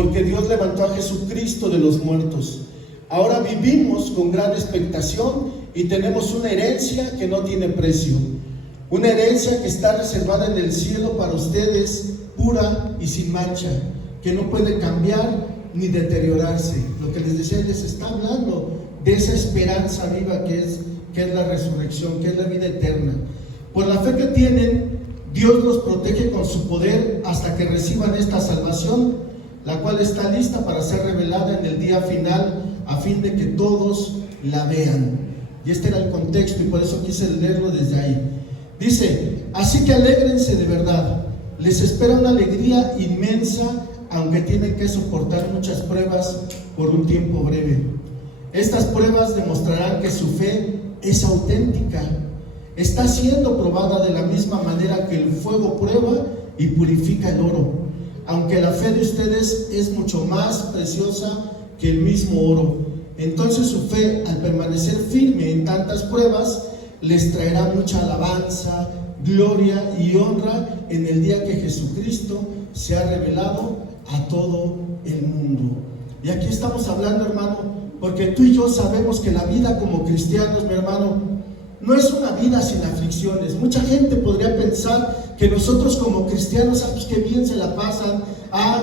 porque Dios levantó a Jesucristo de los muertos. Ahora vivimos con gran expectación y tenemos una herencia que no tiene precio. Una herencia que está reservada en el cielo para ustedes, pura y sin mancha, que no puede cambiar ni deteriorarse. Lo que les decía, les está hablando de esa esperanza viva que es la resurrección, que es la vida eterna. Por la fe que tienen, Dios los protege con su poder hasta que reciban esta salvación, la cual está lista para ser revelada en el día final, a fin de que todos la vean. Y este era el contexto, y por eso quise leerlo desde ahí. Dice: así que alégrense de verdad, les espera una alegría inmensa, aunque tienen que soportar muchas pruebas por un tiempo breve. Estas pruebas demostrarán que su fe es auténtica, está siendo probada de la misma manera que el fuego prueba y purifica el oro, aunque la fe de ustedes es mucho más preciosa que el mismo oro. Entonces su fe, al permanecer firme en tantas pruebas, les traerá mucha alabanza, gloria y honra en el día que Jesucristo se ha revelado a todo el mundo. Y aquí estamos hablando, hermano, porque tú y yo sabemos que la vida como cristianos, mi hermano, no es una vida sin aflicciones. Mucha gente podría pensar que nosotros como cristianos, pues que bien se la pasan.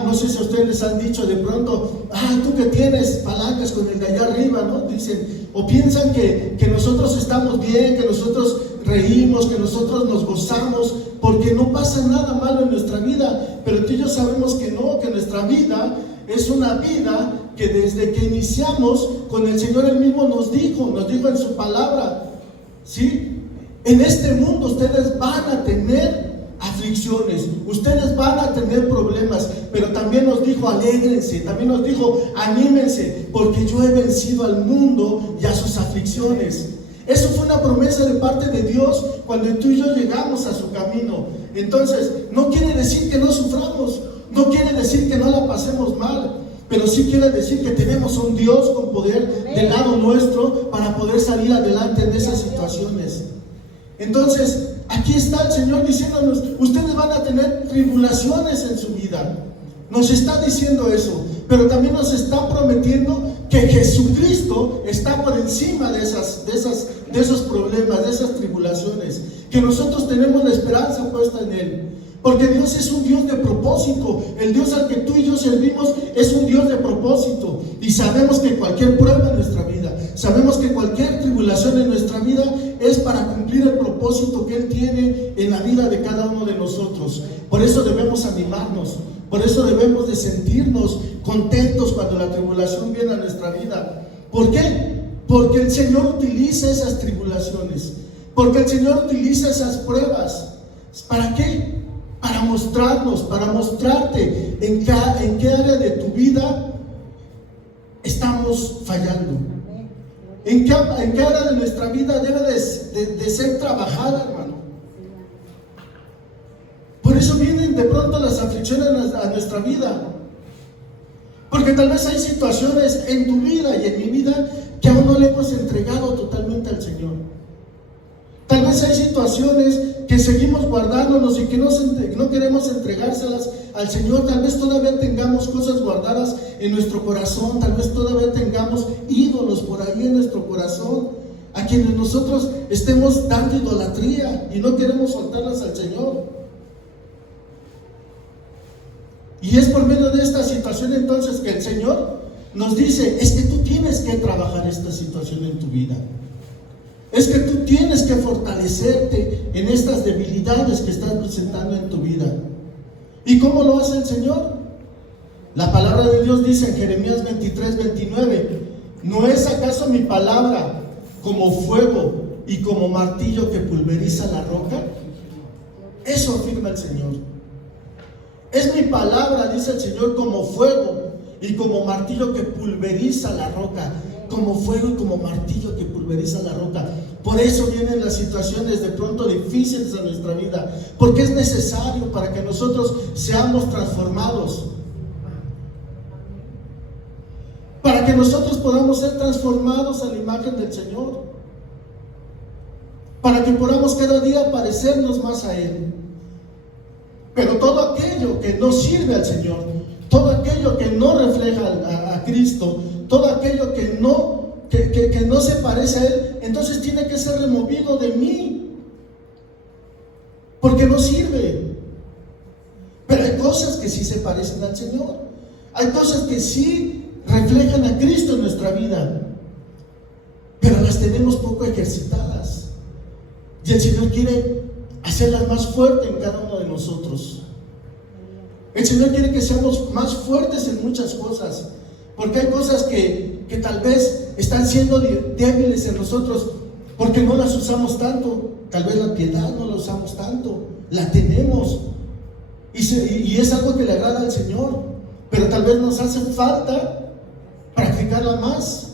No sé si a ustedes les han dicho de pronto, tú que tienes palancas con el de allá arriba, ¿no? Dicen, o piensan que nosotros estamos bien, que nosotros reímos, que nosotros nos gozamos, porque no pasa nada malo en nuestra vida. Pero tú y yo sabemos que no, que nuestra vida es una vida que desde que iniciamos con el Señor, Él mismo nos dijo en su palabra, ¿sí? En este mundo ustedes van a tener aflicciones, ustedes van a tener problemas, pero también nos dijo alégrense, también nos dijo anímense, porque yo he vencido al mundo y a sus aflicciones. Eso fue una promesa de parte de Dios cuando tú y yo llegamos a su camino. Entonces, no quiere decir que no suframos, no quiere decir que no la pasemos mal, pero sí quiere decir que tenemos un Dios con poder del lado nuestro para poder salir adelante en esas situaciones. Entonces, aquí está el Señor diciéndonos, ustedes van a tener tribulaciones en su vida. Nos está diciendo eso, pero también nos está prometiendo que Jesucristo está por encima de esos problemas, de esas tribulaciones, que nosotros tenemos la esperanza puesta en Él. Porque Dios es un Dios de propósito. El Dios al que tú y yo servimos es un Dios de propósito. Y sabemos que cualquier prueba en nuestra vida, sabemos que cualquier tribulación en nuestra vida es para cumplir el propósito que Él tiene en la vida de cada uno de nosotros. Por eso debemos animarnos, por eso debemos de sentirnos contentos cuando la tribulación viene a nuestra vida. ¿Por qué? Porque el Señor utiliza esas tribulaciones, porque el Señor utiliza esas pruebas. ¿Para qué? Para mostrarnos, para mostrarte en qué área de tu vida estamos fallando, en qué área de nuestra vida debe de ser trabajada, hermano. Por eso vienen de pronto las aflicciones a nuestra vida, porque tal vez hay situaciones en tu vida y en mi vida que aún no le hemos entregado totalmente al Señor. Tal vez hay situaciones que seguimos guardándonos y que no queremos entregárselas al Señor. Tal vez todavía tengamos cosas guardadas en nuestro corazón, tal vez todavía tengamos ídolos por ahí en nuestro corazón, a quienes nosotros estemos dando idolatría y no queremos soltarlas al Señor. Y es por medio de esta situación entonces que el Señor nos dice, es que tú tienes que trabajar esta situación en tu vida. Es que tú tienes que fortalecerte en estas debilidades que estás presentando en tu vida. ¿Y cómo lo hace el Señor? La palabra de Dios dice en Jeremías 23:29, ¿no es acaso mi palabra como fuego y como martillo que pulveriza la roca? Eso afirma el Señor. Es mi palabra, dice el Señor, como fuego y como martillo que pulveriza la roca. Como fuego y como martillo que pulveriza la roca. Por eso vienen las situaciones de pronto difíciles a nuestra vida, porque es necesario para que nosotros seamos transformados, para que nosotros podamos ser transformados a la imagen del Señor, para que podamos cada día parecernos más a Él. Pero todo aquello que no sirve al Señor, todo aquello aquello que no refleja a Cristo, todo aquello que no se parece a Él, entonces tiene que ser removido de mí, porque no sirve. Pero hay cosas que sí se parecen al Señor, hay cosas que sí reflejan a Cristo en nuestra vida, pero las tenemos poco ejercitadas, y el Señor quiere hacerlas más fuertes en cada uno de nosotros. El Señor quiere que seamos más fuertes en muchas cosas, porque hay cosas que tal vez están siendo débiles en nosotros porque no las usamos tanto. Tal vez la piedad no la usamos tanto, la tenemos y es algo que le agrada al Señor, pero tal vez nos hace falta practicarla más.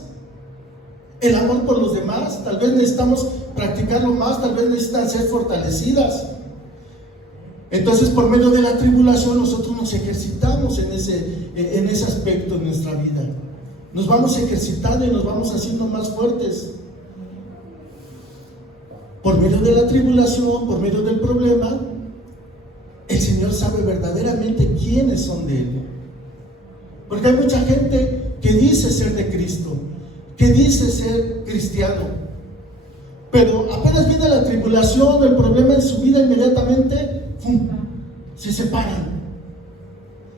El amor por los demás, tal vez necesitamos practicarlo más, tal vez necesitan ser fortalecidas. Entonces, por medio de la tribulación, nosotros nos ejercitamos en ese aspecto de nuestra vida. Nos vamos ejercitando y nos vamos haciendo más fuertes. Por medio de la tribulación, por medio del problema, el Señor sabe verdaderamente quiénes son de Él. Porque hay mucha gente que dice ser de Cristo, que dice ser cristiano, pero apenas viene la tribulación, el problema en su vida, inmediatamente ¡pum!, se separan,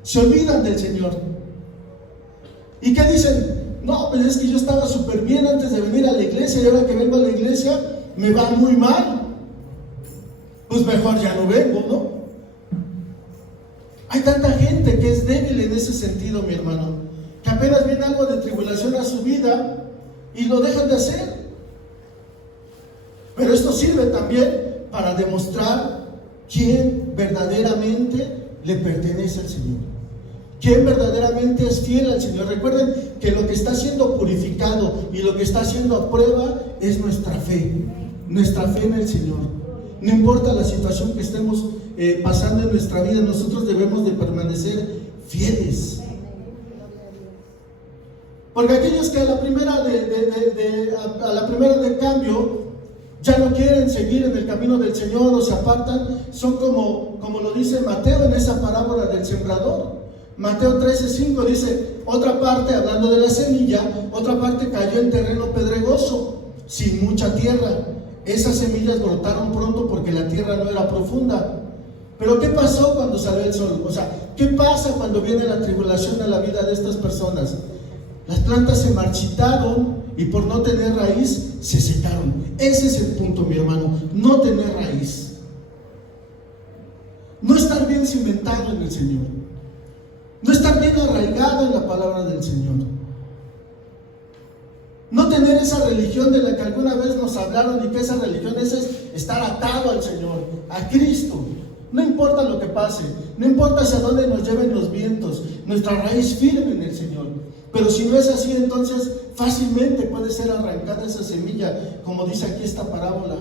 se olvidan del Señor. ¿Y qué dicen? No, pues es que yo estaba súper bien antes de venir a la iglesia, y ahora que vengo a la iglesia me va muy mal, pues mejor ya no vengo, ¿no? Hay tanta gente que es débil en ese sentido, mi hermano, que apenas viene algo de tribulación a su vida y lo dejan de hacer. Pero esto sirve también para demostrar quién verdaderamente le pertenece al Señor, quién verdaderamente es fiel al Señor. Recuerden que lo que está siendo purificado y lo que está siendo a prueba es nuestra fe en el Señor. No importa la situación que estemos pasando en nuestra vida, nosotros debemos de permanecer fieles. Porque aquellos que a la primera de cambio ya no quieren seguir en el camino del Señor o se apartan, son como lo dice Mateo en esa parábola del sembrador. Mateo 13:5 dice: otra parte, hablando de la semilla, otra parte cayó en terreno pedregoso, sin mucha tierra. Esas semillas brotaron pronto porque la tierra no era profunda. Pero ¿qué pasó cuando salió el sol? O sea, ¿qué pasa cuando viene la tribulación a la vida de estas personas? Las plantas se marchitaron y por no tener raíz se secaron. Ese es el punto, mi hermano, no tener raíz, no estar bien cimentado en el Señor, no estar bien arraigado en la palabra del Señor, no tener esa religión de la que alguna vez nos hablaron, y que esa religión es estar atado al Señor, a Cristo. No importa lo que pase, no importa hacia dónde nos lleven los vientos, nuestra raíz firme en el Señor. Pero si no es así, entonces fácilmente puede ser arrancada esa semilla, como dice aquí esta parábola.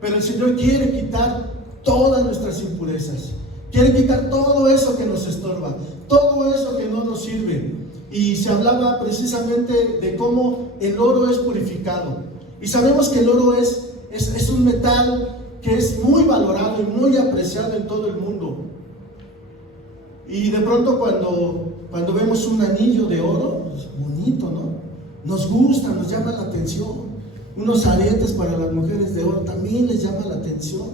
Pero el Señor quiere quitar todas nuestras impurezas, quiere quitar todo eso que nos estorba, todo eso que no nos sirve. Y se hablaba precisamente de cómo el oro es purificado. Y sabemos que el oro es un metal que es muy valorado y muy apreciado en todo el mundo. Y de pronto cuando vemos un anillo de oro, pues bonito, ¿no? Nos gusta, nos llama la atención. Unos aretes para las mujeres de oro también les llama la atención.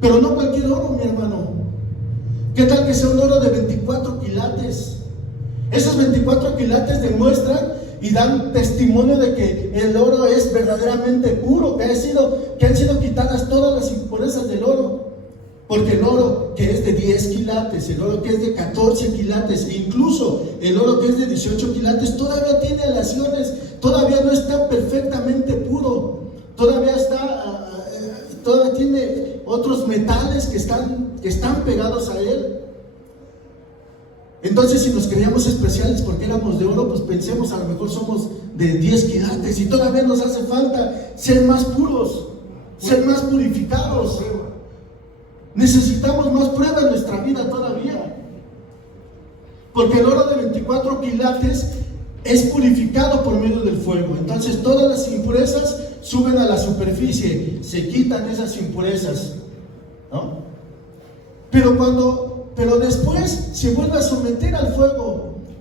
Pero no cualquier oro, mi hermano. ¿Qué tal que sea un oro de 24 quilates? Esos 24 quilates demuestran y dan testimonio de que el oro es verdaderamente puro, que han sido quitadas todas las impurezas del oro. Porque el oro que es de 10 quilates, el oro que es de 14 quilates, e incluso el oro que es de 18 quilates, todavía tiene aleaciones, todavía no está perfectamente puro, todavía tiene otros metales que están pegados a él. Entonces, si nos creíamos especiales porque éramos de oro, pues pensemos, a lo mejor somos de 10 quilates y todavía nos hace falta ser más puros, ser más purificados. Necesitamos más prueba en nuestra vida todavía, porque el oro de 24 quilates es purificado por medio del fuego. Entonces todas las impurezas suben a la superficie, se quitan esas impurezas, ¿no? Pero después se vuelve a someter al fuego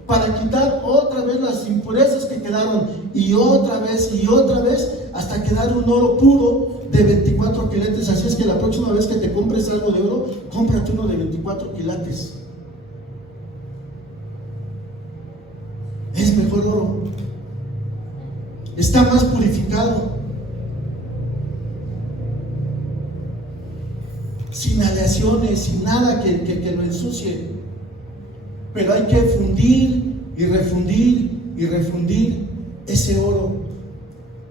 para quitar otra vez las impurezas que quedaron, y otra vez, hasta quedar un oro puro de 24 quilates. Así es que la próxima vez que te compres algo de oro, cómprate uno de 24 quilates. Es mejor oro, está más purificado, sin aleaciones, sin nada que lo ensucie. Pero hay que fundir y refundir ese oro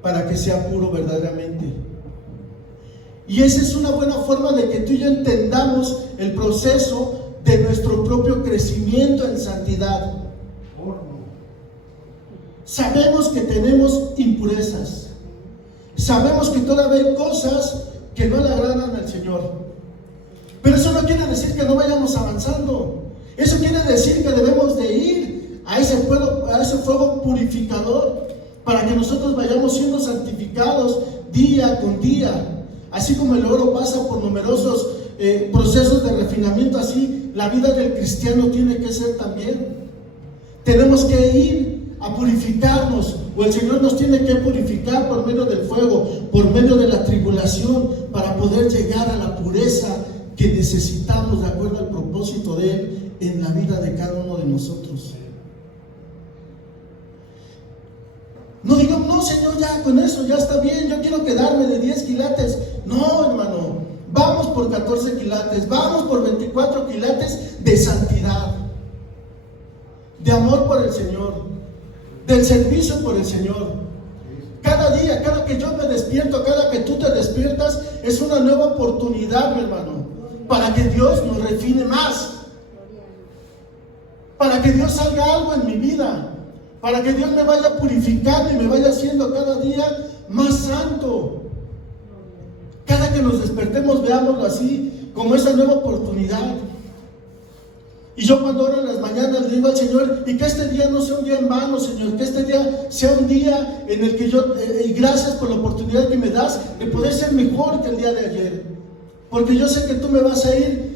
para que sea puro verdaderamente. Y esa es una buena forma de que tú y yo entendamos el proceso de nuestro propio crecimiento en santidad. Sabemos que tenemos impurezas, sabemos que todavía hay cosas que no le agradan al Señor, pero eso no quiere decir que no vayamos avanzando. Eso quiere decir que debemos de ir a ese fuego purificador para que nosotros vayamos siendo santificados día con día. Así como el oro pasa por numerosos procesos de refinamiento, así la vida del cristiano tiene que ser también. Tenemos que ir a purificarnos, o el Señor nos tiene que purificar por medio del fuego, por medio de la tribulación, para poder llegar a la pureza que necesitamos de acuerdo al propósito de Él en la vida de cada uno de nosotros. No digamos, no Señor, ya con eso ya está bien, yo quiero quedarme de 10 quilates. No, hermano, vamos por 14 quilates, vamos por 24 quilates de santidad, de amor por el Señor, del servicio por el Señor. Cada día, cada que yo me despierto, cada que tú te despiertas, es una nueva oportunidad, mi hermano, para que Dios nos refine más, para que Dios haga algo en mi vida, para que Dios me vaya purificando y me vaya haciendo cada día más santo. Cada que nos despertemos, veámoslo así, como esa nueva oportunidad. Y yo cuando oro en las mañanas le digo al Señor, y que este día no sea un día en vano, Señor, que este día sea un día en el que yo, y gracias por la oportunidad que me das de poder ser mejor que el día de ayer, porque yo sé que tú me vas a ir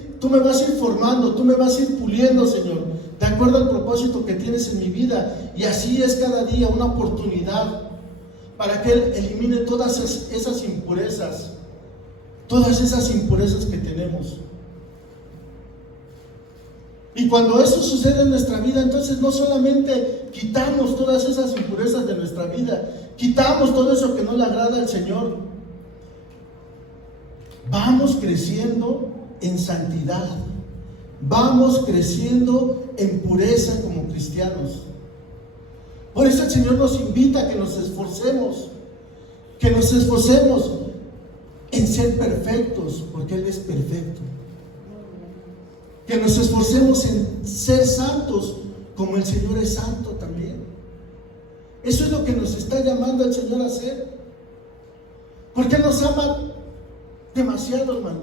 formando, tú me vas a ir puliendo, Señor, de acuerdo al propósito que tienes en mi vida. Y así es cada día una oportunidad para que Él elimine todas esas impurezas que tenemos. Y cuando eso sucede en nuestra vida, entonces no solamente quitamos todas esas impurezas de nuestra vida, quitamos todo eso que no le agrada al Señor, vamos creciendo en santidad, vamos creciendo en pureza como cristianos. Por eso el Señor nos invita a que nos esforcemos en ser perfectos, porque Él es perfecto. Que nos esforcemos en ser santos como el Señor es santo también. Eso es lo que nos está llamando el Señor a hacer, porque Él nos ama demasiado, hermano.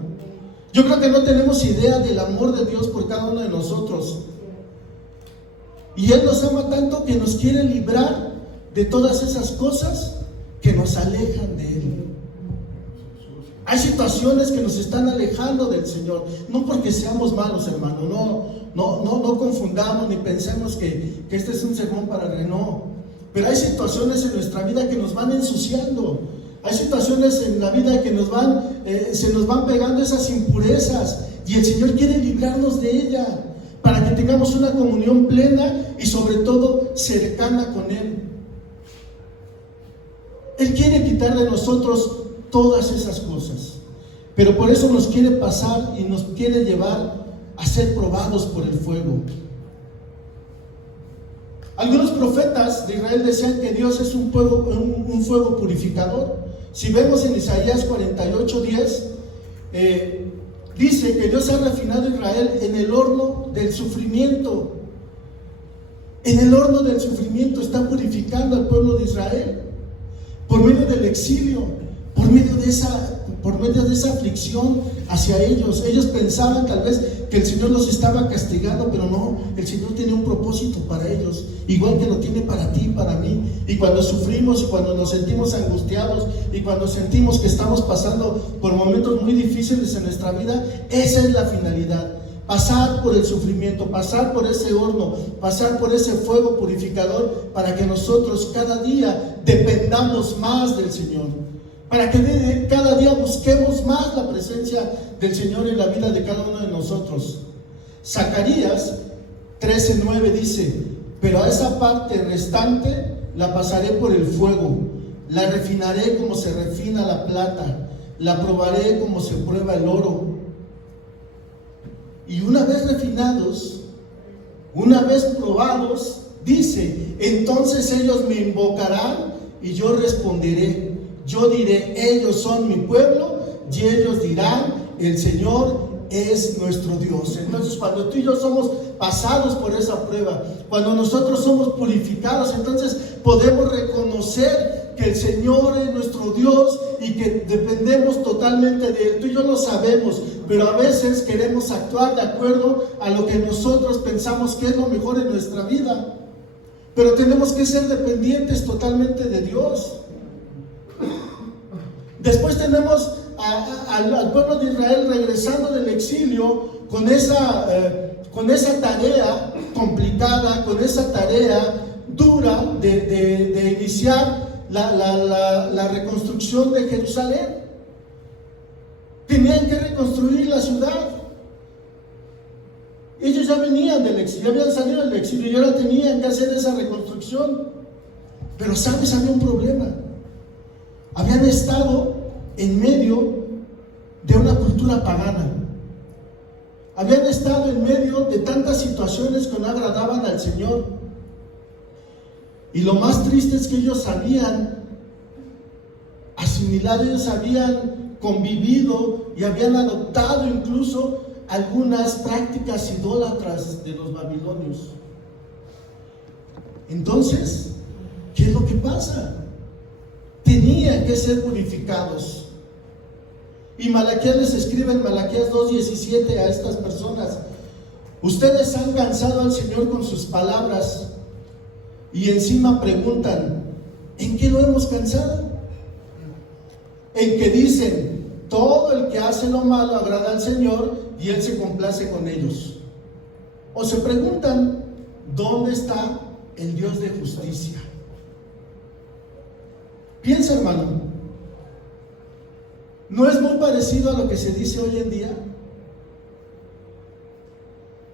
Yo creo que no tenemos idea del amor de Dios por cada uno de nosotros, y Él nos ama tanto que nos quiere librar de todas esas cosas que nos alejan de Él. Hay situaciones que nos están alejando del Señor, no porque seamos malos, hermano, no confundamos ni pensemos que este es un sermón para no. Pero hay situaciones en nuestra vida que nos van ensuciando, hay situaciones en la vida que se nos van pegando esas impurezas, y el Señor quiere librarnos de ella, para que tengamos una comunión plena y sobre todo cercana con Él. Él quiere quitar de nosotros todas esas cosas, pero por eso nos quiere pasar y nos quiere llevar a ser probados por el fuego. Algunos profetas de Israel decían que Dios es un fuego purificador. Si vemos en Isaías 48:10, dice que Dios ha refinado a Israel en el horno del sufrimiento. En el horno del sufrimiento está purificando al pueblo de Israel por medio del exilio, por medio de esa aflicción hacia ellos. Ellos pensaban tal vez que el Señor los estaba castigando, pero no, el Señor tiene un propósito para ellos, igual que lo tiene para ti y para mí. Y cuando sufrimos, y cuando nos sentimos angustiados, y cuando sentimos que estamos pasando por momentos muy difíciles en nuestra vida, esa es la finalidad, pasar por el sufrimiento, pasar por ese horno, pasar por ese fuego purificador, para que nosotros cada día dependamos más del Señor, para que cada día busquemos más la presencia del Señor en la vida de cada uno de nosotros. Zacarías 13:9 dice: pero a esa parte restante la pasaré por el fuego, la refinaré como se refina la plata, la probaré como se prueba el oro. Y una vez refinados, una vez probados, dice: entonces ellos me invocarán y yo responderé. Yo diré: ellos son mi pueblo, y ellos dirán: el Señor es nuestro Dios. Entonces, cuando tú y yo somos pasados por esa prueba, cuando nosotros somos purificados, entonces podemos reconocer que el Señor es nuestro Dios y que dependemos totalmente de Él. Tú y yo lo sabemos, pero a veces queremos actuar de acuerdo a lo que nosotros pensamos que es lo mejor en nuestra vida, pero tenemos que ser dependientes totalmente de Dios. Después tenemos al pueblo de Israel regresando del exilio con esa tarea complicada, con esa tarea dura de iniciar la reconstrucción de Jerusalén. Tenían que reconstruir la ciudad. Ellos ya venían del exilio, ya habían salido del exilio y ahora tenían que hacer esa reconstrucción. Pero sabes, había un problema. Habían estado en medio de una cultura pagana. Habían estado en medio de tantas situaciones que no agradaban al Señor. Y lo más triste es que ellos habían asimilado, ellos habían convivido y habían adoptado incluso algunas prácticas idólatras de los babilonios. Entonces, ¿qué es lo que pasa? Tenían que ser purificados. Y Malaquías les escribe en Malaquías 2:17 a estas personas: ustedes han cansado al Señor con sus palabras y encima preguntan: ¿en qué lo hemos cansado? En que dicen: todo el que hace lo malo agrada al Señor y Él se complace con ellos. O se preguntan: ¿dónde está el Dios de justicia? Piensa, hermano, ¿no es muy parecido a lo que se dice hoy en día?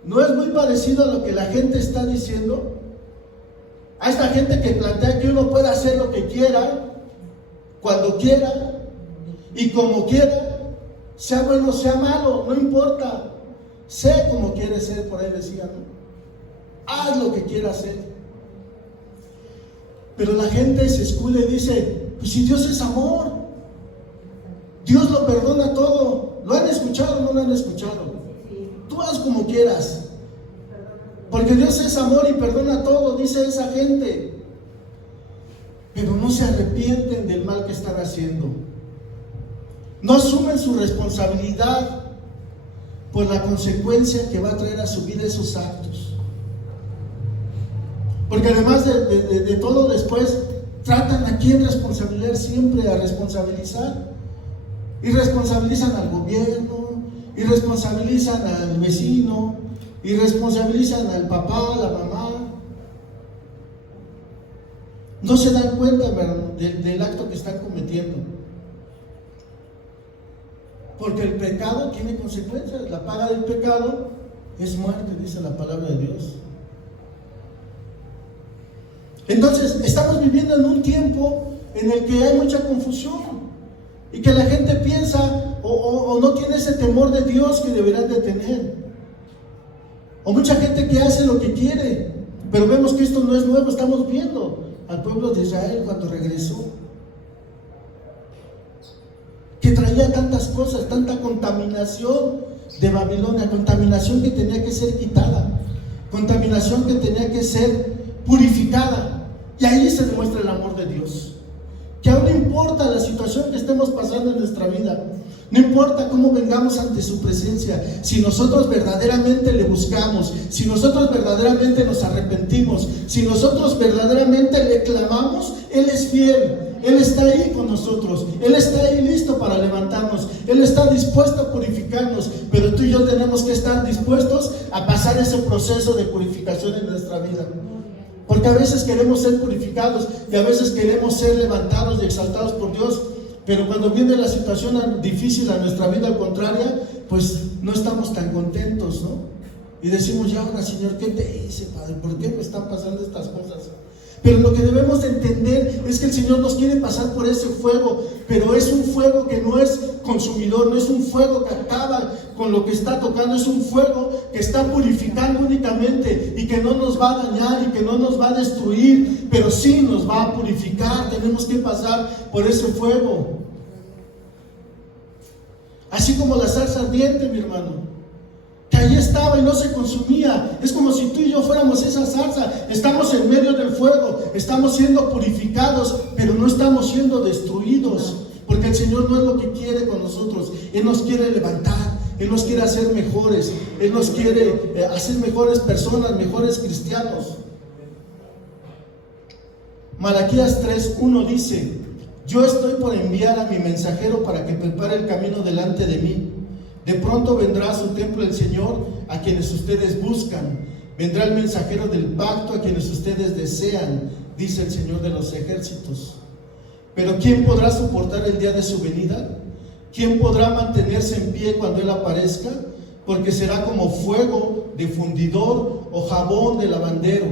¿No es muy parecido a lo que la gente está diciendo? A esta gente que plantea que uno puede hacer lo que quiera, cuando quiera y como quiera, sea bueno, sea malo, no importa, sé como quieres ser, por ahí decía, ¿no? Haz lo que quieras hacer. Pero la gente se escuda y dice: pues si Dios es amor, Dios lo perdona todo. ¿Lo han escuchado o no lo han escuchado? Tú haz como quieras, porque Dios es amor y perdona todo, dice esa gente. Pero no se arrepienten del mal que están haciendo. No asumen su responsabilidad por la consecuencia que va a traer a su vida esos actos. Porque además de todo, después tratan a quién responsabilizar, siempre a responsabilizar. Y responsabilizan al gobierno, y responsabilizan al vecino, y responsabilizan al papá, a la mamá. No se dan cuenta, hermano, del acto que están cometiendo. Porque el pecado tiene consecuencias. La paga del pecado es muerte, dice la palabra de Dios. Entonces, estamos viviendo en un tiempo en el que hay mucha confusión y que la gente piensa o no tiene ese temor de Dios que deberán de tener. O mucha gente que hace lo que quiere, pero vemos que esto no es nuevo. Estamos viendo al pueblo de Israel cuando regresó, que traía tantas cosas, tanta contaminación de Babilonia, contaminación que tenía que ser quitada, contaminación que tenía que ser purificada. Y ahí se demuestra el amor de Dios, que aún no importa la situación que estemos pasando en nuestra vida, no importa cómo vengamos ante su presencia, si nosotros verdaderamente le buscamos, si nosotros verdaderamente nos arrepentimos, si nosotros verdaderamente le clamamos, Él es fiel. Él está ahí con nosotros, Él está ahí listo para levantarnos, Él está dispuesto a purificarnos. Pero tú tú y yo tenemos que estar dispuestos a pasar ese proceso de purificación en nuestra vida. Porque a veces queremos ser purificados y a veces queremos ser levantados y exaltados por Dios, pero cuando viene la situación difícil a nuestra vida contraria, pues no estamos tan contentos, ¿no? Y decimos, ya ahora, Señor, ¿qué te hice, Padre? ¿Por qué me están pasando estas cosas? Pero lo que debemos de entender es que el Señor nos quiere pasar por ese fuego, pero es un fuego que no es consumidor, no es un fuego que acaba con lo que está tocando, es un fuego que está purificando únicamente y que no nos va a dañar y que no nos va a destruir, pero sí nos va a purificar. Tenemos que pasar por ese fuego. Así como la zarza ardiente, mi hermano, que ahí estaba y no se consumía. Es como si tú y yo fuéramos esa zarza. Estamos en medio del fuego, estamos siendo purificados, pero no estamos siendo destruidos, porque el Señor no es lo que quiere con nosotros. Él nos quiere levantar, Él nos quiere hacer mejores, Él nos quiere hacer mejores personas, mejores cristianos. Malaquías 3:1 dice: yo estoy por enviar a mi mensajero para que prepare el camino delante de mí. De pronto vendrá a su templo el Señor, a quienes ustedes buscan. Vendrá el mensajero del pacto, a quienes ustedes desean, dice el Señor de los ejércitos. Pero ¿quién podrá soportar el día de su venida? ¿Quién podrá mantenerse en pie cuando Él aparezca? Porque será como fuego de fundidor o jabón de lavandero.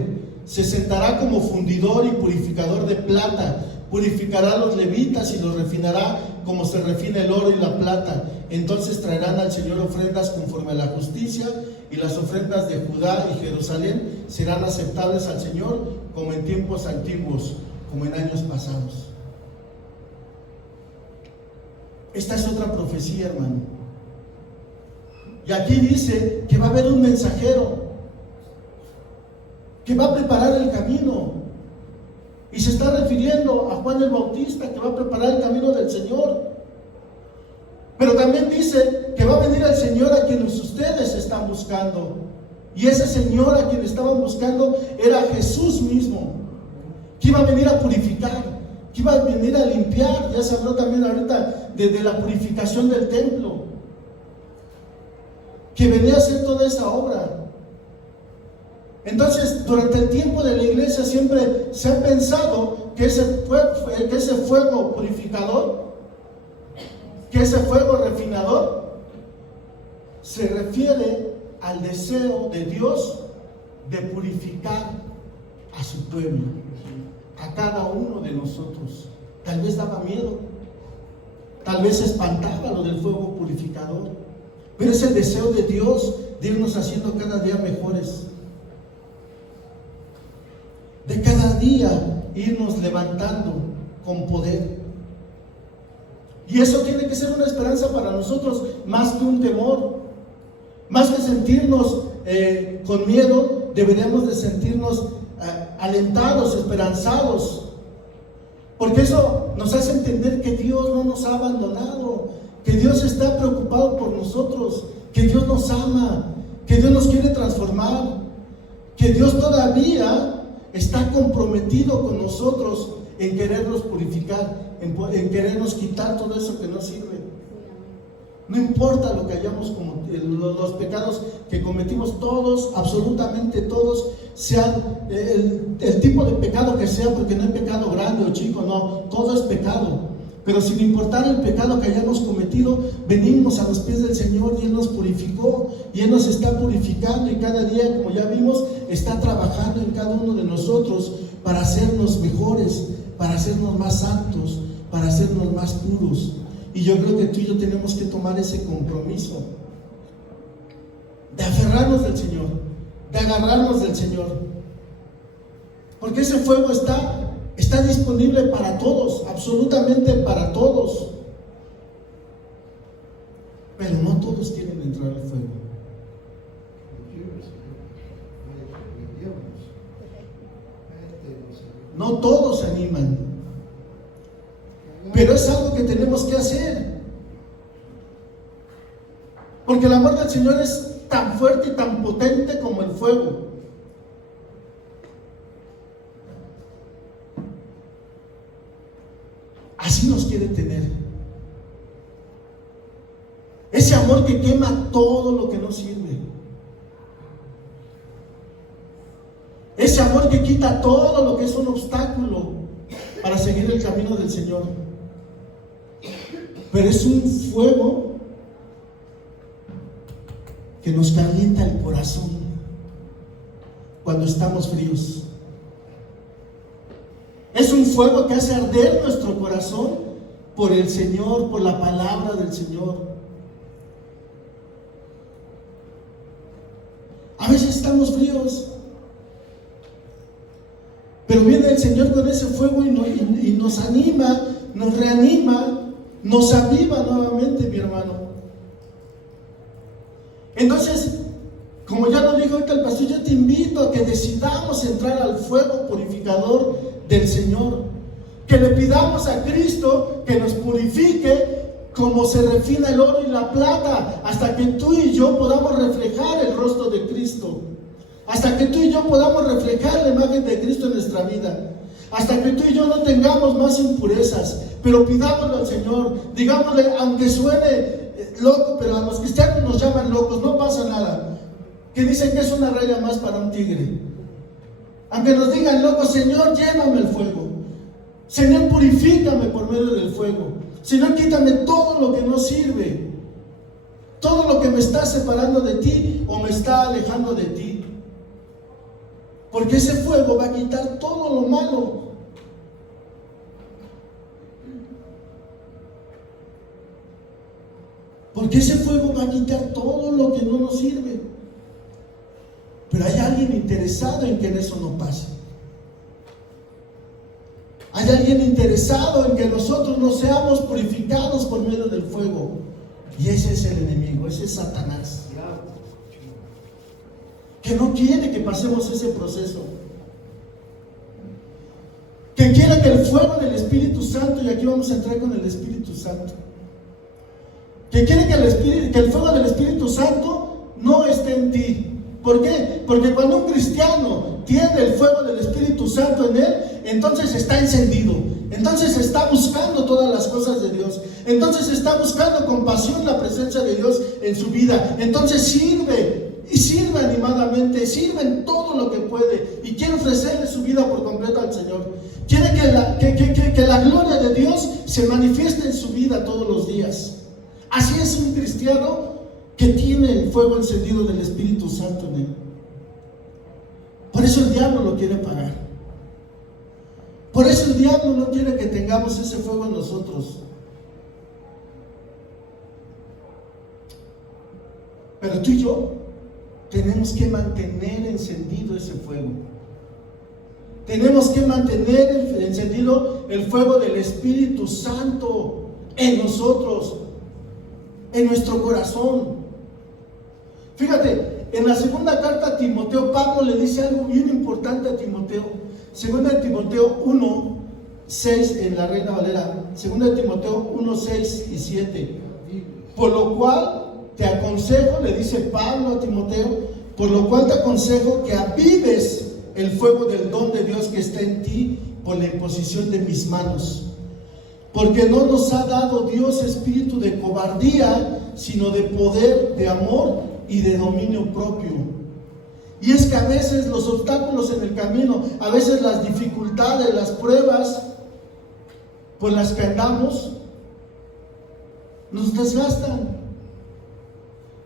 Se sentará como fundidor y purificador de plata. Purificará a los levitas y los refinará como se refina el oro y la plata. Entonces traerán al Señor ofrendas conforme a la justicia, y las ofrendas de Judá y Jerusalén serán aceptables al Señor como en tiempos antiguos, como en años pasados. Esta es otra profecía, hermano. Y aquí dice que va a haber un mensajero que va a preparar el camino. Y se está refiriendo a Juan el Bautista, que va a preparar el camino del Señor. Pero también dice que va a venir el Señor a quienes ustedes están buscando. Y ese Señor a quien estaban buscando era Jesús mismo, que iba a venir a purificar, que iba a venir a limpiar. Ya se habló también ahorita de la purificación del templo, que venía a hacer toda esa obra. Entonces, durante el tiempo de la iglesia siempre se ha pensado que ese fuego purificador, que ese fuego refinador, se refiere al deseo de Dios de purificar a su pueblo, a cada uno de nosotros. Tal vez daba miedo, tal vez espantaba lo del fuego purificador, pero es el deseo de Dios de irnos haciendo cada día mejores, de cada día irnos levantando con poder. Y eso tiene que ser una esperanza para nosotros, más que un temor. Más que sentirnos con miedo, deberíamos de sentirnos alentados, esperanzados, porque eso nos hace entender que Dios no nos ha abandonado, que Dios está preocupado por nosotros, que Dios nos ama, que Dios nos quiere transformar, que Dios todavía está comprometido con nosotros en querernos purificar, en querernos quitar todo eso que no sirve. No importa lo que hayamos los pecados que cometimos, todos, absolutamente todos, sean el tipo de pecado que sea, porque no hay pecado grande o chico, no, todo es pecado. Pero sin importar el pecado que hayamos cometido, venimos a los pies del Señor y Él nos purificó y Él nos está purificando, y cada día, como ya vimos, está trabajando en cada uno de nosotros para hacernos mejores, para hacernos más santos, para hacernos más puros. Y yo creo que tú y yo tenemos que tomar ese compromiso de aferrarnos del Señor, de agarrarnos del Señor, porque ese fuego está disponible para todos, absolutamente para todos, pero no todos quieren entrar al fuego. No todos se animan, pero es algo que tenemos que hacer, porque el amor del Señor es tan fuerte y tan potente como el fuego. Así nos quiere tener. Ese amor amor que quema todo lo que no sirve. Ese amor que quita todo lo que es un obstáculo para seguir el camino del Señor. Pero es un fuego que nos calienta el corazón cuando estamos fríos. Es un fuego que hace arder nuestro corazón por el Señor, por la palabra del Señor. A veces estamos fríos, pero viene el Señor con ese fuego y nos anima, nos reanima, nos aviva nuevamente, mi hermano. Entonces, como ya lo dijo ahorita el pastor, yo te invito a que decidamos entrar al fuego purificador del Señor, que le pidamos a Cristo que nos purifique como se refina el oro y la plata, hasta que tú y yo podamos reflejar el rostro de Cristo, hasta que tú y yo podamos reflejar la imagen de Cristo en nuestra vida, hasta que tú y yo no tengamos más impurezas. Pero pidámoslo al Señor, digámosle, aunque suene loco, pero a los cristianos nos llaman locos, no pasa nada, que dicen que es una raya más para un tigre. Aunque nos digan locos, Señor, lléname el fuego, Señor, purifícame por medio del fuego, Señor, quítame todo lo que no sirve, todo lo que me está separando de ti o me está alejando de ti, porque ese fuego va a quitar todo lo malo. Porque ese fuego va a quitar todo lo que no nos sirve. Pero hay alguien interesado en que eso no pase. Hay alguien interesado en que nosotros no seamos purificados por medio del fuego. Y ese es el enemigo, ese es Satanás, que no quiere que pasemos ese proceso, que quiere que el fuego del Espíritu Santo, y aquí vamos a entrar con el Espíritu Santo, que quiere que el fuego del Espíritu Santo no esté en ti. ¿Por qué? Porque cuando un cristiano tiene el fuego del Espíritu Santo en él, entonces está encendido, entonces está buscando todas las cosas de Dios, entonces está buscando con pasión la presencia de Dios en su vida, entonces sirve, y sirve animadamente, sirve en todo lo que puede, y quiere ofrecerle su vida por completo al Señor. Quiere que la gloria de Dios se manifieste en su vida todos los días. Así es un cristiano que tiene el fuego encendido del Espíritu Santo en él. Por eso el diablo lo quiere apagar. Por eso el diablo no quiere que tengamos ese fuego en nosotros. Pero tú y yo tenemos que mantener encendido ese fuego. Tenemos que mantener encendido el fuego del Espíritu Santo en nosotros, en nuestro corazón. Fíjate, en la segunda carta a Timoteo, Pablo le dice algo bien importante a Timoteo. Segunda de Timoteo 1, 6 en la Reina Valera. Segunda de Timoteo 1, 6 y 7. Por lo cual te aconsejo, le dice Pablo a Timoteo, por lo cual te aconsejo que avives el fuego del don de Dios que está en ti por la imposición de mis manos. Porque no nos ha dado Dios espíritu de cobardía, sino de poder, de amor y de dominio propio. Y es que a veces los obstáculos en el camino, a veces las dificultades, las pruebas por las que andamos, nos desgastan,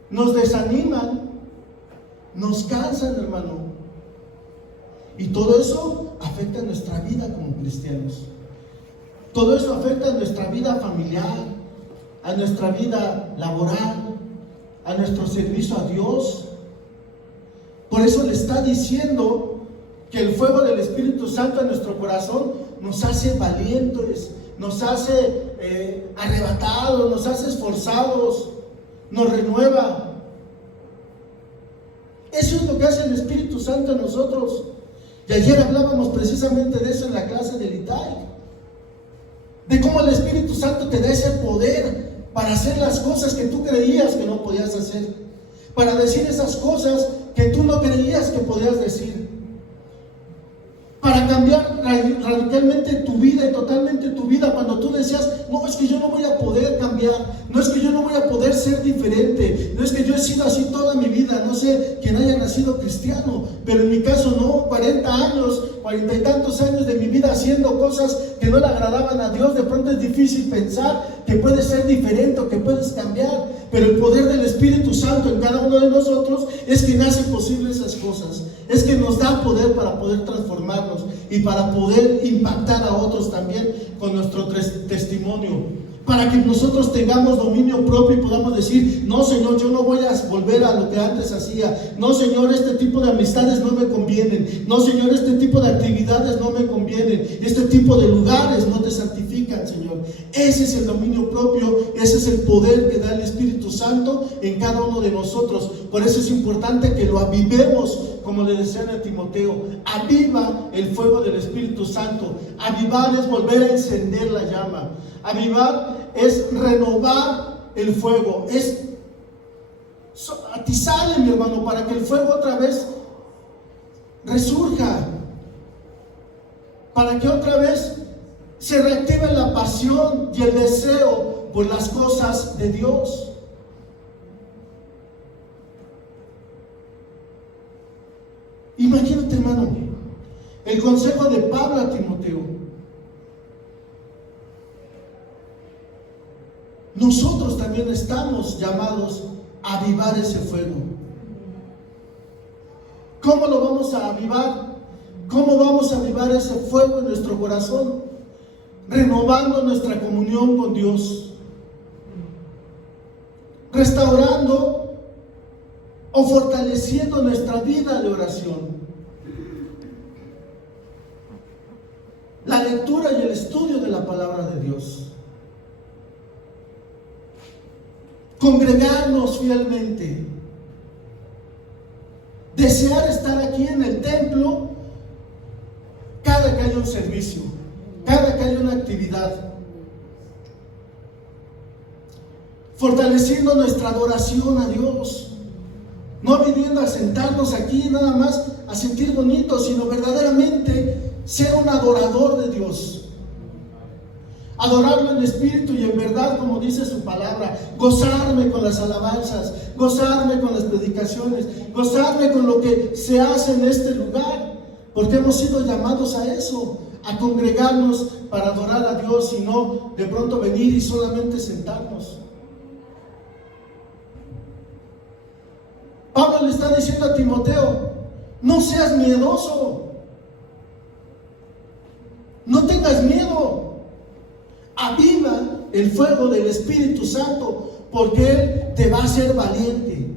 nos desaniman, nos cansan, hermano. Y todo eso afecta a nuestra vida como cristianos. Todo eso afecta a nuestra vida familiar, a nuestra vida laboral, a nuestro servicio a Dios. Por eso le está diciendo que el fuego del Espíritu Santo en nuestro corazón nos hace valientes, nos hace arrebatados, nos hace esforzados, nos renueva. Eso es lo que hace el Espíritu Santo en nosotros. Y ayer hablábamos precisamente de eso en la clase del ITAI, de cómo el Espíritu Santo te da ese poder para hacer las cosas que tú creías que no podías hacer, para decir esas cosas que tú no creías que podías decir, para cambiar radicalmente tu vida y totalmente tu vida cuando tú decías, no, es que yo no voy a poder cambiar, no es que yo no voy a poder ser diferente, no es que yo he sido así toda mi vida, no sé quién haya nacido cristiano, pero en mi caso no, 40 años, 40 y tantos años de mi vida haciendo cosas que no le agradaban a Dios, de pronto es difícil pensar que puedes ser diferente o que puedes cambiar, pero el poder del Espíritu Santo en cada uno de nosotros es que hace posible esas cosas, es que nos da poder para poder transformarnos y para poder impactar a otros también con nuestro testimonio, para que nosotros tengamos dominio propio y podamos decir, no Señor, yo no voy a volver a lo que antes hacía, no Señor, este tipo de amistades no me convienen, no Señor, este tipo de actividades no me convienen, este tipo de lugares no te santifican, Señor. Ese es el dominio propio, ese es el poder que da el Espíritu Santo en cada uno de nosotros. Por eso es importante que lo avivemos, como le decían a Timoteo, aviva el fuego del Espíritu Santo. Avivar es volver a encender la llama. Avivar es renovar el fuego, es atizarle, mi hermano, para que el fuego otra vez resurja, para que otra vez se reactive la pasión y el deseo por las cosas de Dios. Imagínate, hermano, el consejo de Pablo a Timoteo. Nosotros también estamos llamados a avivar ese fuego. ¿Cómo lo vamos a avivar? ¿Cómo vamos a avivar ese fuego en nuestro corazón? Renovando nuestra comunión con Dios, restaurando o fortaleciendo nuestra vida de oración. La lectura y el estudio de la palabra de Dios. Congregarnos fielmente. Desear estar aquí en el templo cada que haya un servicio, cada que haya una actividad. Fortaleciendo nuestra adoración a Dios. No viniendo a sentarnos aquí nada más a sentir bonito, sino verdaderamente ser un adorador de Dios. Adorarlo en espíritu y en verdad, como dice su palabra. Gozarme con las alabanzas, gozarme con las predicaciones, gozarme con lo que se hace en este lugar, porque hemos sido llamados a eso, a congregarnos para adorar a Dios y no de pronto venir y solamente sentarnos. Pablo le está diciendo a Timoteo, no seas miedoso, no tengas miedo, aviva el fuego del Espíritu Santo, porque Él te va a hacer valiente.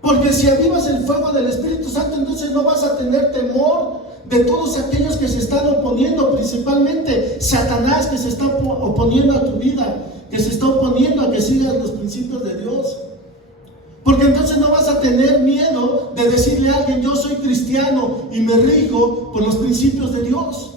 Porque si avivas el fuego del Espíritu Santo, entonces no vas a tener temor de todos aquellos que se están oponiendo, principalmente Satanás, que se está oponiendo a tu vida, que se está oponiendo a que sigas los principios de Dios. Porque entonces no vas a tener miedo de decirle a alguien, yo soy cristiano y me rijo por los principios de Dios.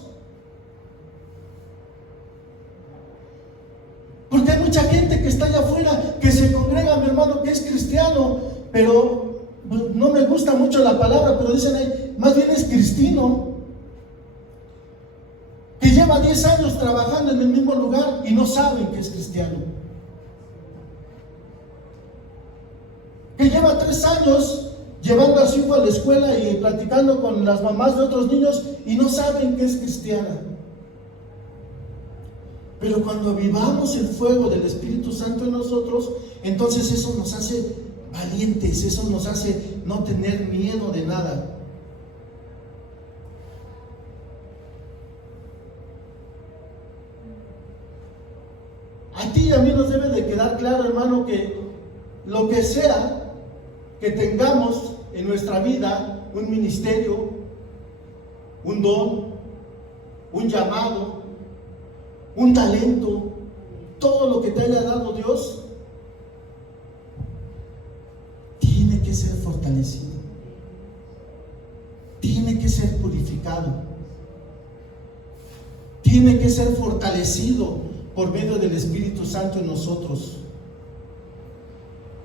Porque hay mucha gente que está allá afuera, que se congrega, mi hermano, que es cristiano, pero no me gusta mucho la palabra, pero dicen ahí, más bien es cristino, que lleva 10 años trabajando en el mismo lugar y no saben que es cristiano, que lleva 3 años llevando a su hijo a la escuela y platicando con las mamás de otros niños y no saben que es cristiana. Pero cuando avivamos el fuego del Espíritu Santo en nosotros, entonces eso nos hace valientes, eso nos hace no tener miedo de nada. A ti y a mí nos debe de quedar claro, hermano, que lo que sea que tengamos en nuestra vida, un ministerio, un don, un llamado, un talento, todo lo que te haya dado Dios, tiene que ser fortalecido, tiene que ser purificado, tiene que ser fortalecido por medio del Espíritu Santo en nosotros.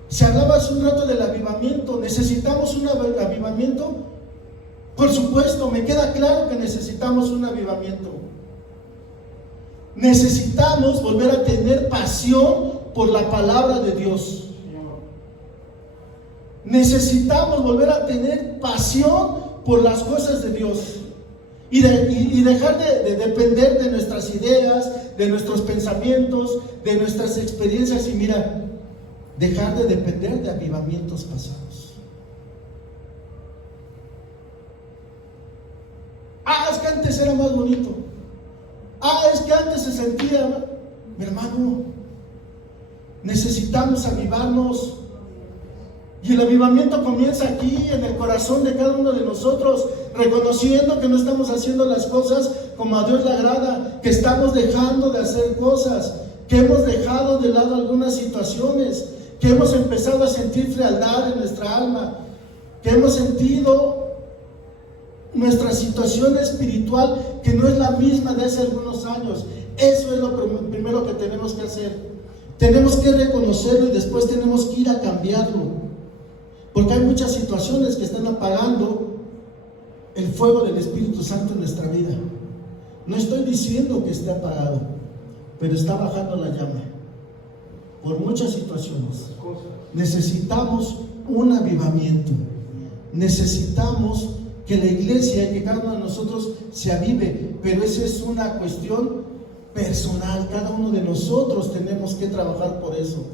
Se hablaba hace un rato del avivamiento. ¿Necesitamos un avivamiento? Por supuesto, me queda claro que necesitamos un avivamiento. Necesitamos volver a tener pasión por la palabra de Dios. Necesitamos volver a tener pasión por las cosas de Dios y dejar de depender de nuestras ideas, de nuestros pensamientos, de nuestras experiencias, y mira, dejar de depender de avivamientos pasados. Es que antes era más bonito. Es que antes se sentía. Mi hermano, necesitamos avivarnos. Y el avivamiento comienza aquí, en el corazón de cada uno de nosotros, reconociendo que no estamos haciendo las cosas como a Dios le agrada, que estamos dejando de hacer cosas, que hemos dejado de lado algunas situaciones, que hemos empezado a sentir frialdad en nuestra alma, que hemos sentido nuestra situación espiritual que no es la misma de hace algunos años. Eso es lo primero que tenemos que hacer. Tenemos que reconocerlo y después tenemos que ir a cambiarlo. Porque hay muchas situaciones que están apagando el fuego del Espíritu Santo en nuestra vida. No estoy diciendo que esté apagado, pero está bajando la llama por muchas situaciones. Necesitamos un avivamiento. Necesitamos que la iglesia y que cada uno de nosotros se avive, pero esa es una cuestión personal. Cada uno de nosotros tenemos que trabajar por eso.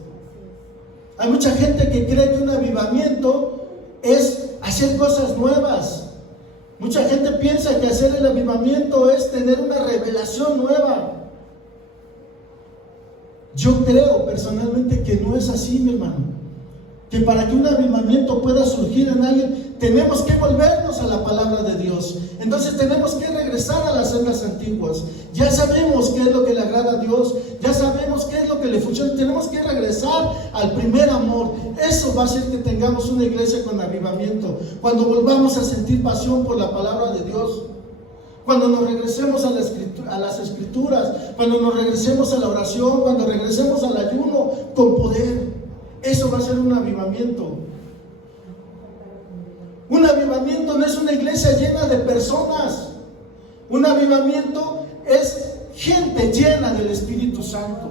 Hay mucha gente que cree que un avivamiento es hacer cosas nuevas. Mucha gente piensa que hacer el avivamiento es tener una revelación nueva. Yo creo personalmente que no es así, mi hermano. Que para que un avivamiento pueda surgir en alguien, tenemos que volvernos a la palabra de Dios. Entonces tenemos que regresar a las sendas antiguas. Ya sabemos qué es lo que le agrada a Dios, ya sabemos qué es lo que le funciona. Tenemos que regresar al primer amor. Eso va a hacer que tengamos una iglesia con avivamiento. Cuando volvamos a sentir pasión por la palabra de Dios, cuando nos regresemos a las escrituras, cuando nos regresemos a la oración, cuando regresemos al ayuno con poder. Eso va a ser un avivamiento. Un avivamiento no es una iglesia llena de personas. Un avivamiento es gente llena del Espíritu Santo.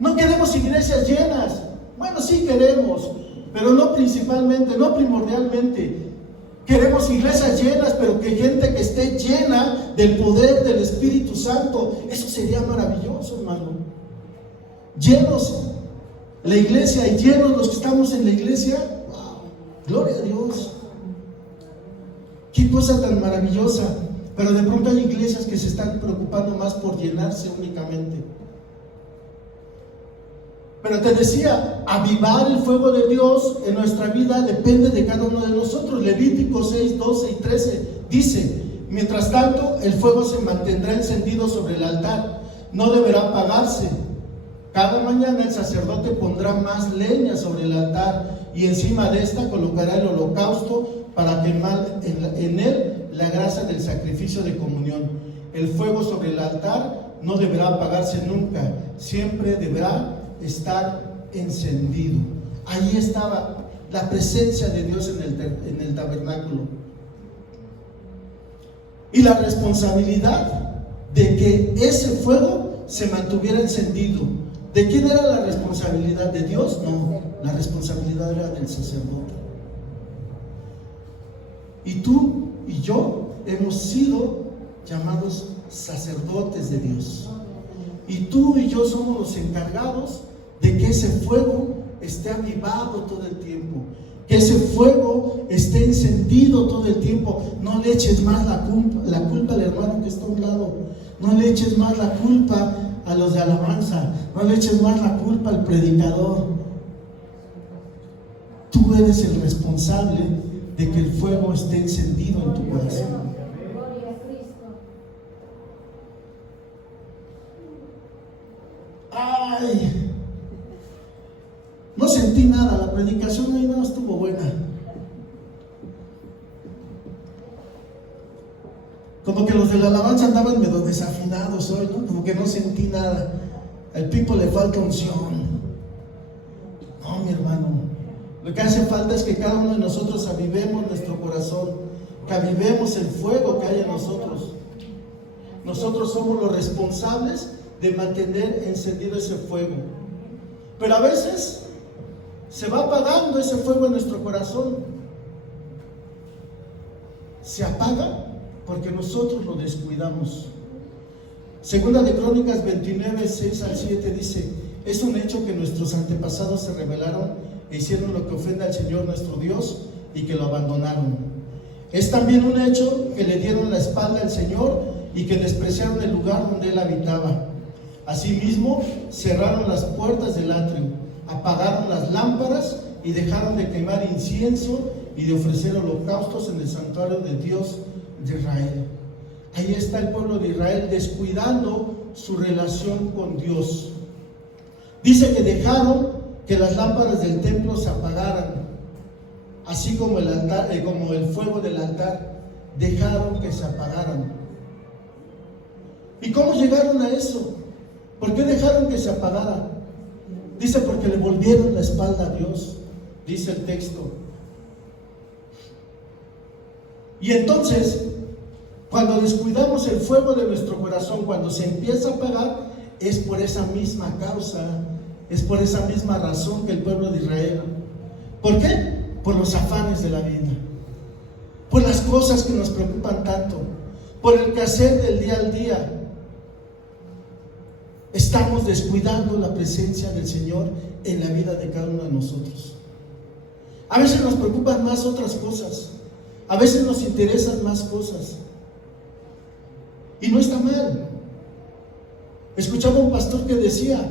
No queremos iglesias llenas. Bueno, sí queremos, pero no principalmente, no primordialmente. Queremos iglesias llenas, pero que gente que esté llena del poder del Espíritu Santo. Eso sería maravilloso, hermano. Llenos la iglesia y llenos los que estamos en la iglesia. ¡Wow! Gloria a Dios. Qué cosa tan maravillosa. Pero de pronto hay iglesias que se están preocupando más por llenarse únicamente. Pero te decía, avivar el fuego de Dios en nuestra vida depende de cada uno de nosotros. Levíticos 6, 12 y 13 dice: mientras tanto, el fuego se mantendrá encendido sobre el altar, no deberá apagarse. Cada mañana el sacerdote pondrá más leña sobre el altar y encima de esta colocará el holocausto para quemar en él la grasa del sacrificio de comunión. El fuego sobre el altar no deberá apagarse nunca, siempre deberá estar encendido. Ahí estaba la presencia de Dios en el tabernáculo. Y la responsabilidad de que ese fuego se mantuviera encendido. ¿De quién era la responsabilidad? ¿De Dios? No, la responsabilidad era del sacerdote. Y tú y yo hemos sido llamados sacerdotes de Dios. Y tú y yo somos los encargados de que ese fuego esté avivado todo el tiempo, que ese fuego esté encendido todo el tiempo. No le eches más la culpa al hermano que está a un lado, no le eches más la culpa a los de alabanza, no le eches más la culpa al predicador. Tú eres el responsable de que el fuego esté encendido en tu corazón. Ay, no sentí nada, la predicación ahí no estuvo buena. Como que los de la alabanza andaban medio desafinados hoy, ¿no? Como que no sentí nada. Al Pipo le falta unción. No, mi hermano, Lo que hace falta es que cada uno de nosotros avivemos nuestro corazón, que avivemos el fuego que hay en nosotros. Nosotros somos los responsables de mantener encendido ese fuego. Pero a veces se va apagando ese fuego en nuestro corazón. Se apaga porque nosotros lo descuidamos. Segunda de Crónicas 29, 6 al 7 dice: es un hecho que nuestros antepasados se rebelaron e hicieron lo que ofende al Señor nuestro Dios y que lo abandonaron. Es también un hecho que le dieron la espalda al Señor y que despreciaron el lugar donde Él habitaba. Asimismo, cerraron las puertas del atrio, apagaron las lámparas y dejaron de quemar incienso y de ofrecer holocaustos en el santuario de Dios de Israel. Ahí está el pueblo de Israel descuidando su relación con Dios. Dice que dejaron que las lámparas del templo se apagaran, así como el altar, como el fuego del altar, dejaron que se apagaran. ¿Y cómo llegaron a eso? ¿Por qué dejaron que se apagara? Dice: porque le volvieron la espalda a Dios, dice el texto. Y entonces, cuando descuidamos el fuego de nuestro corazón, cuando se empieza a apagar, es por esa misma causa, es por esa misma razón que el pueblo de Israel. ¿Por qué? Por los afanes de la vida, por las cosas que nos preocupan tanto, por el quehacer del día al día. Estamos descuidando la presencia del Señor en la vida de cada uno de nosotros. A veces nos preocupan más otras cosas, a veces nos interesan más cosas, y no está mal. Escuchaba un pastor que decía: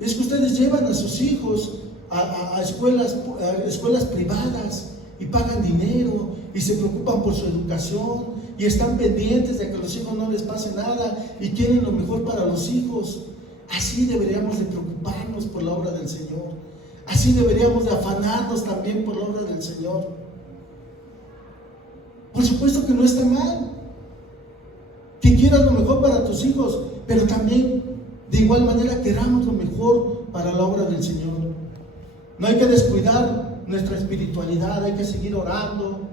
es que ustedes llevan a sus hijos a escuelas privadas y pagan dinero y se preocupan por su educación y están pendientes de que a los hijos no les pase nada y quieren lo mejor para los hijos. Así deberíamos de preocuparnos por la obra del Señor. Así deberíamos de afanarnos también por la obra del Señor. Por supuesto que no está mal que quieras lo mejor para tus hijos, pero también de igual manera queramos lo mejor para la obra del Señor. No hay que descuidar nuestra espiritualidad, hay que seguir orando,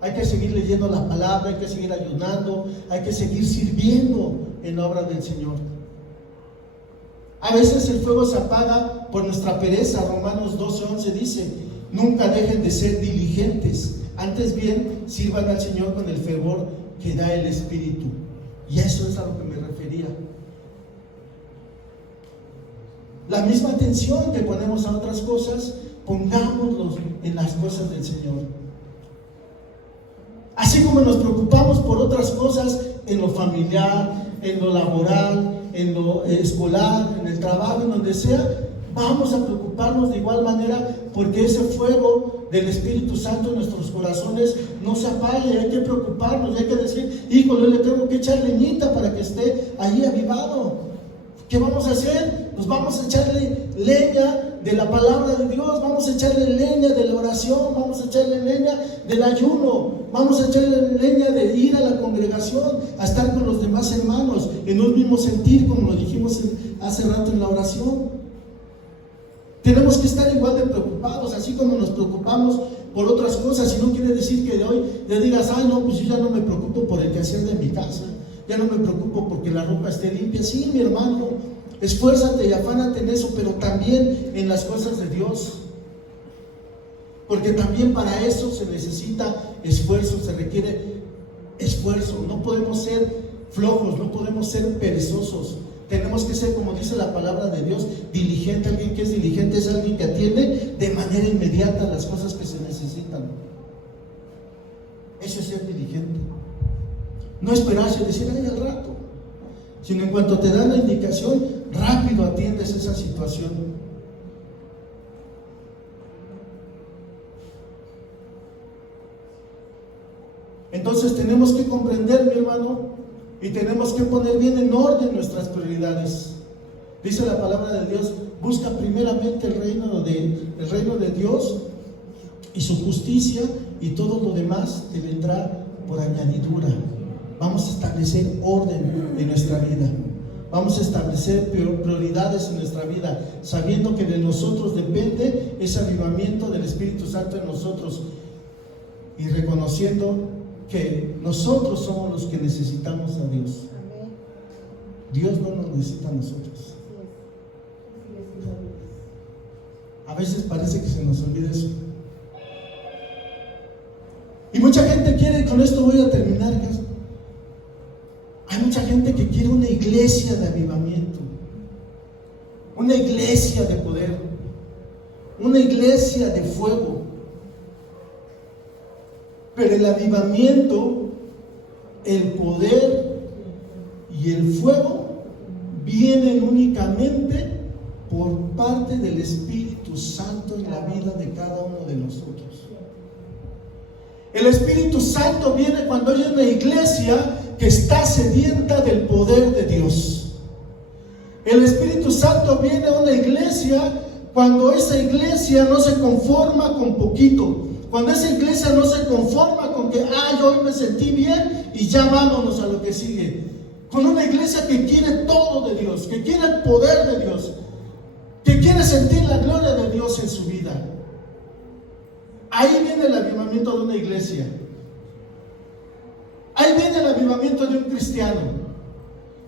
hay que seguir leyendo la palabra, hay que seguir ayunando, hay que seguir sirviendo en la obra del Señor. A veces el fuego se apaga por nuestra pereza. Romanos 12:11 dice: nunca dejen de ser diligentes, antes bien sirvan al Señor con el fervor que da el Espíritu. Y a eso es a lo que me refería. La misma atención que ponemos a otras cosas, pongámoslo en las cosas del Señor. Así como nos preocupamos por otras cosas en lo familiar, en lo laboral, en lo escolar, en el trabajo, en donde sea, vamos a preocuparnos de igual manera porque ese fuego del Espíritu Santo en nuestros corazones no se apague. Hay que preocuparnos, hay que decir: híjole, le tengo que echar leñita para que esté ahí avivado. ¿Qué vamos a hacer? Pues vamos a echarle leña de la palabra de Dios, vamos a echarle leña de la oración, vamos a echarle leña del ayuno, vamos a echarle leña de ir a la congregación, a estar con los demás hermanos en un mismo sentir, como lo dijimos hace rato en la oración. Tenemos que estar igual de preocupados, así como nos preocupamos por otras cosas. Y no quiere decir que de hoy le digas: ay, no, pues yo ya no me preocupo por el quehacer de mi casa, ya no me preocupo porque la ropa esté limpia. Sí, mi hermano, esfuérzate y afánate en eso, pero también en las cosas de Dios, porque también para eso se necesita esfuerzo, se requiere esfuerzo. No podemos ser flojos, no podemos ser perezosos. Tenemos que ser, como dice la palabra de Dios, diligente. Alguien que es diligente es alguien que atiende de manera inmediata las cosas que se necesitan. Eso es ser diligente. No esperarse y decir: ay, al rato. Sino en cuanto te dan la indicación, rápido atiendes esa situación. Entonces tenemos que comprender, mi hermano, y tenemos que poner bien en orden nuestras prioridades. Dice la palabra de Dios: busca primeramente el reino de Dios y su justicia, y todo lo demás te vendrá por añadidura. Vamos a establecer orden en nuestra vida. vamos a establecer prioridades en nuestra vida, sabiendo que de nosotros depende ese avivamiento del Espíritu Santo en nosotros y reconociendo que nosotros somos los que necesitamos a Dios. Dios no nos necesita a nosotros. A veces parece que se nos olvida eso. Y mucha gente quiere, con esto voy a terminar, hay mucha gente que quiere una iglesia de avivamiento, una iglesia de poder, una iglesia de fuego. Pero el avivamiento, el poder y el fuego vienen únicamente por parte del Espíritu Santo en la vida de cada uno de nosotros. El Espíritu Santo viene cuando hay una iglesia que está sedienta del poder de Dios. El Espíritu Santo viene a una iglesia cuando esa iglesia no se conforma con poquito, cuando esa iglesia no se conforma con que yo hoy me sentí bien y ya vámonos a lo que sigue. Con una iglesia que quiere todo de Dios, que quiere el poder de Dios, que quiere sentir la gloria de Dios en su vida. Ahí viene el avivamiento de una iglesia. Ahí viene el avivamiento de un cristiano.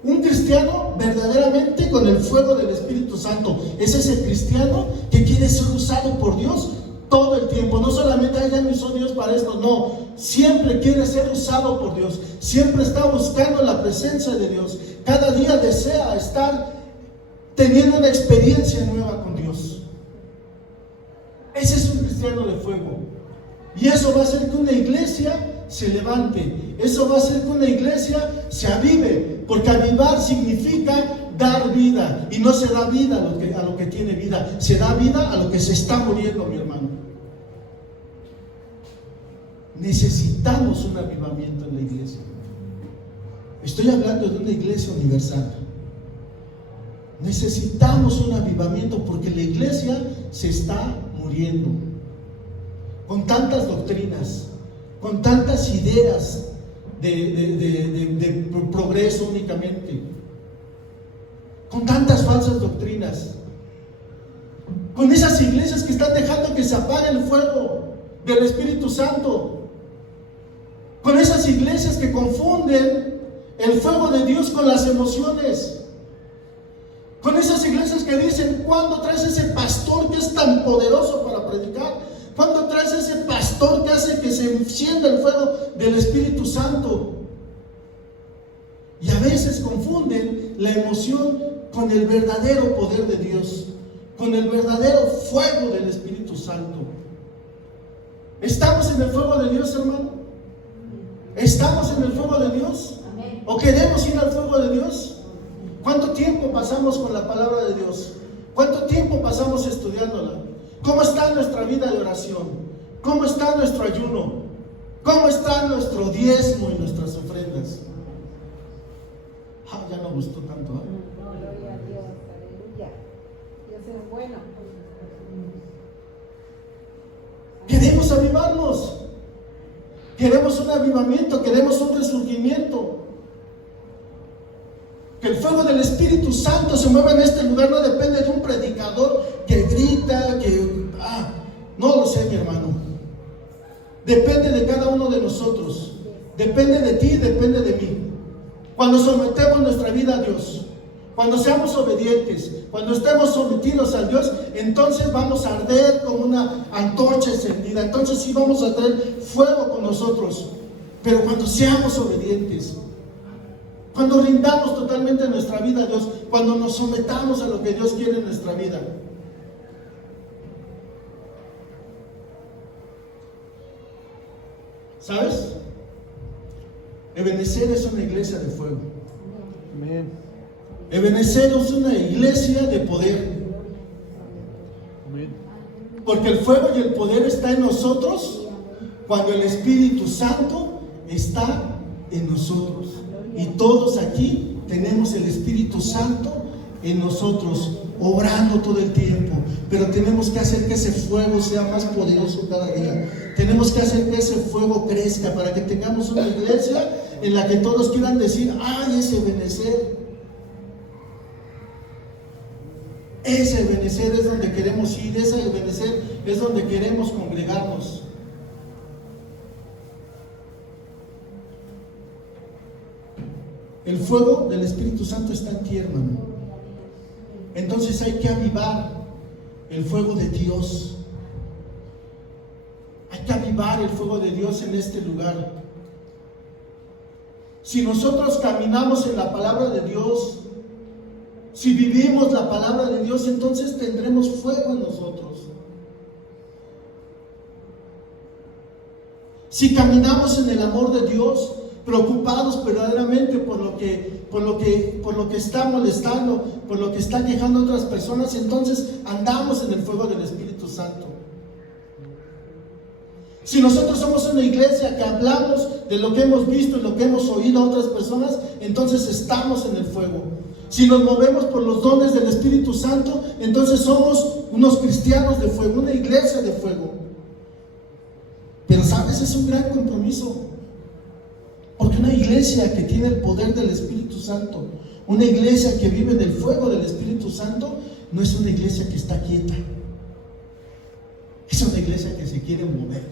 Un cristiano verdaderamente con el fuego del Espíritu Santo. Es ese cristiano que quiere ser usado por Dios todo el tiempo. No solamente, ya me usó Dios para esto. No, siempre quiere ser usado por Dios. Siempre está buscando la presencia de Dios. Cada día desea estar teniendo una experiencia nueva con Dios. Ese es un cristiano de fuego. Y eso va a hacer que una iglesia se levante. Eso va a hacer que una iglesia se avive. Porque avivar significa dar vida. Y no se da vida a lo que tiene vida. Se da vida a lo que se está muriendo, mi hermano. Necesitamos un avivamiento en la iglesia. Estoy hablando de una iglesia universal. Necesitamos un avivamiento porque la iglesia se está muriendo con tantas doctrinas, con tantas ideas de progreso únicamente, con tantas falsas doctrinas, con esas iglesias que están dejando que se apague el fuego del Espíritu Santo, con esas iglesias que confunden el fuego de Dios con las emociones, con esas iglesias que dicen: ¿cuándo traes ese pastor que es tan poderoso para predicar? ¿Cuándo traes ese pastor que hace que se encienda el fuego del Espíritu Santo? Y a veces confunden la emoción con el verdadero poder de Dios, con el verdadero fuego del Espíritu Santo. ¿Estamos en el fuego de Dios, hermano? ¿Estamos en el fuego de Dios? ¿O queremos ir al fuego de Dios? ¿Cuánto tiempo pasamos con la palabra de Dios? ¿Cuánto tiempo pasamos estudiándola? ¿Cómo está nuestra vida de oración? ¿Cómo está nuestro ayuno? ¿Cómo está nuestro diezmo y nuestras ofrendas? Ya no gustó tanto, ¿eh? No, gloria a Dios, aleluya. Dios es bueno. Queremos avivarnos. Queremos un avivamiento, queremos un resurgimiento. Que el fuego del Espíritu Santo se mueva en este lugar no depende de un predicador que grita, no lo sé, mi hermano. Depende de cada uno de nosotros. Depende de ti, depende de mí. Cuando sometemos nuestra vida a Dios, cuando seamos obedientes, cuando estemos sometidos a Dios, entonces vamos a arder como una antorcha encendida. Entonces sí vamos a traer fuego con nosotros. Pero cuando seamos obedientes, cuando rindamos totalmente nuestra vida a Dios, cuando nos sometamos a lo que Dios quiere en nuestra vida. ¿Sabes? Ebenezer es una iglesia de fuego. Amén. Ebenezer es una iglesia de poder. Amén. Porque el fuego y el poder está en nosotros cuando el Espíritu Santo está en nosotros. Y todos aquí tenemos el Espíritu Santo en nosotros, obrando todo el tiempo. Pero tenemos que hacer que ese fuego sea más poderoso cada día. Tenemos que hacer que ese fuego crezca para que tengamos una iglesia en la que todos quieran decir: ¡ay, ese Ebenezer! Ese Ebenezer es donde queremos ir, ese Ebenezer es donde queremos congregarnos. El fuego del Espíritu Santo está en ti, hermano. Entonces hay que avivar el fuego de Dios. Hay que avivar el fuego de Dios en este lugar. Si nosotros caminamos en la palabra de Dios, si vivimos la palabra de Dios, entonces tendremos fuego en nosotros. Si caminamos en el amor de Dios, preocupados verdaderamente por lo que está molestando, por lo que está quejando a otras personas, entonces andamos en el fuego del Espíritu Santo. Si nosotros somos una iglesia que hablamos de lo que hemos visto y lo que hemos oído a otras personas, entonces estamos en el fuego. Si nos movemos por los dones del Espíritu Santo, entonces somos unos cristianos de fuego, una iglesia de fuego. Pero sabes, es un gran compromiso. Porque una iglesia que tiene el poder del Espíritu Santo, una iglesia que vive del fuego del Espíritu Santo, no es una iglesia que está quieta. Es una iglesia que se quiere mover.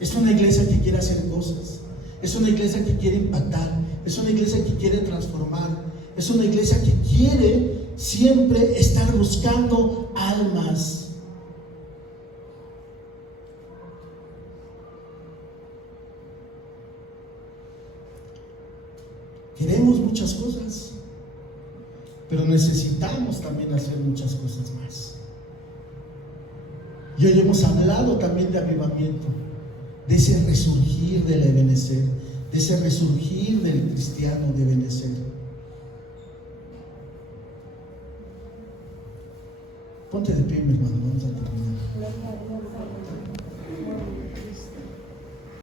Es una iglesia que quiere hacer cosas. Es una iglesia que quiere impactar. Es una iglesia que quiere transformar. Es una iglesia que quiere siempre estar buscando almas. Queremos muchas cosas, pero necesitamos también hacer muchas cosas más. Y hoy hemos hablado también de avivamiento, de ese resurgir del Ebenezer, de ese resurgir del cristiano de Ebenezer. Ponte de pie, mi hermano, vamos a terminar.